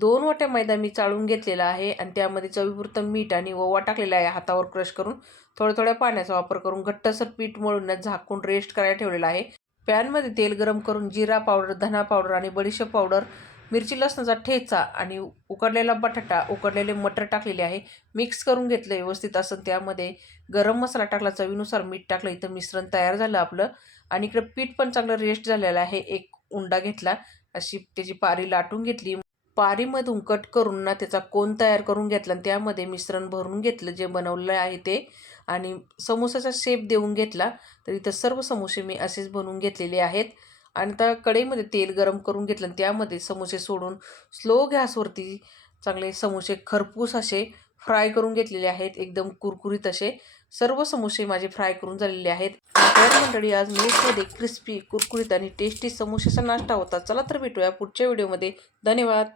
दोन वाट्या मैदा मी चाळून घेतलेला आहे आणि त्यामध्ये चवीपुरतं मीठ आणि ओवा टाकलेला आहे हातावर क्रश करून. थोड्या थोड्या पाण्याचा वापर करून घट्टसर पीठ मळून झाकून रेस्ट करायला ठेवलेला आहे. पॅनमध्ये तेल गरम करून जिरा पावडर धना पावडर आणि बडीशेप पावडर मिरची लसणाचा ठेचा आणि उकडलेला बटाटा उकडलेले मटर टाकलेले आहे. मिक्स करून घेतलं व्यवस्थित असं त्यामध्ये गरम मसाला टाकला चवीनुसार मीठ टाकलं इथं मिश्रण तयार झालं आपलं. आणि इकडं पीठ पण चांगलं रेस्ट झालेलं आहे. एक उंडा घेतला. अशी त्याची पारी लाटून घेतली. पारीमधून कट करून ना त्याचा कोन तयार करून घेतला आणि त्यामध्ये मिश्रण भरून घेतलं जे बनवलं आहे ते. आणि समोसाचा शेप देऊन घेतला. तर इथं सर्व समोसे मी असेच बनवून घेतलेले आहेत. आणि त्या कढईमध्ये तेल गरम करून घेतलं आणि त्यामध्ये समोसे सोडून स्लो गॅसवरती चांगले समोसे खरपूस असे फ्राय करून घेतलेले आहेत. एकदम कुरकुरीत असे. सर्व समोसे माझे फ्राय करून झालेले आहेत. तर मंडळी आज मेसमध्ये क्रिस्पी कुरकुरीत आणि टेस्टी समोसेचा नाश्ता होता. चला तर भेटूया पुढच्या व्हिडिओमध्ये धन्यवाद.